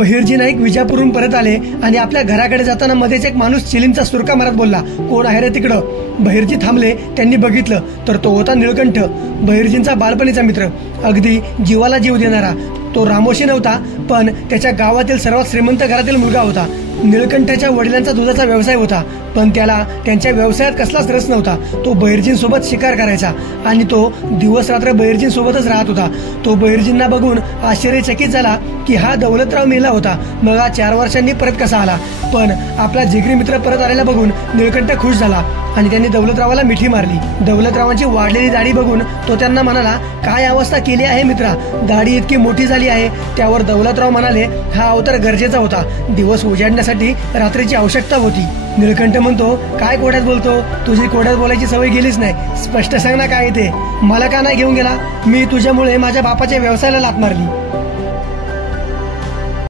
बहिर्जी नाईक विजापूरहून परत आले आणि आपल्या घराकडे जाताना मध्येच एक माणूस चिलींचा सुरका मारत बोलला, कोण आहे रे तिकडं? बहिर्जी थांबले. त्यांनी बघितलं तर तो होता निळकंठ, बहिर्जींचा बालपणीचा मित्र, अगदी जीवाला जीव देणारा. तो रामोशी नव्हता, पण त्याच्या गावातील सर्वात श्रीमंत घरातील मुलगा होता. निळकंठाच्या वडिलांचा दुधाचा व्यवसाय होता, पण त्याला त्यांच्या व्यवसायात कसलाच रस नव्हता. तो बहिर्जींसोबत शिकार करायचा आणि तो दिवस रात्र बहिर्जींसोबतच राहत होता. तो बहिर्जींना बघून आश्चर्यचकित झाला की हा दौलतराव मेला होता, मग हा 4 वर्षांनी परत कसा आला? पण आपला जिगरी मित्र परत आलेला बघून निळकंठ खुश झाला आणि त्यांनी दौलतरावाला मिठी मारली. दौलतरावांची वाढलेली दाढी बघून तो त्यांना म्हणाला, काय अवस्था केली आहे मित्रा, दाढी इतकी मोठी झाली आहे. त्यावर दौलतराव म्हणाले, हा अवतार गरजेचा होता, दिवस उजाडण्यासाठी रात्रीची आवश्यकता होती. निळकंठ म्हणतो, काय कोड्यात बोलतो, तुझी कोड्यात बोलायची सवय गेलीच नाही, स्पष्ट सांग ना काय ते. मला का नाही घेऊन गेला? मी तुझ्यामुळे माझ्या बापाच्या व्यवसायाला लाथ मारली.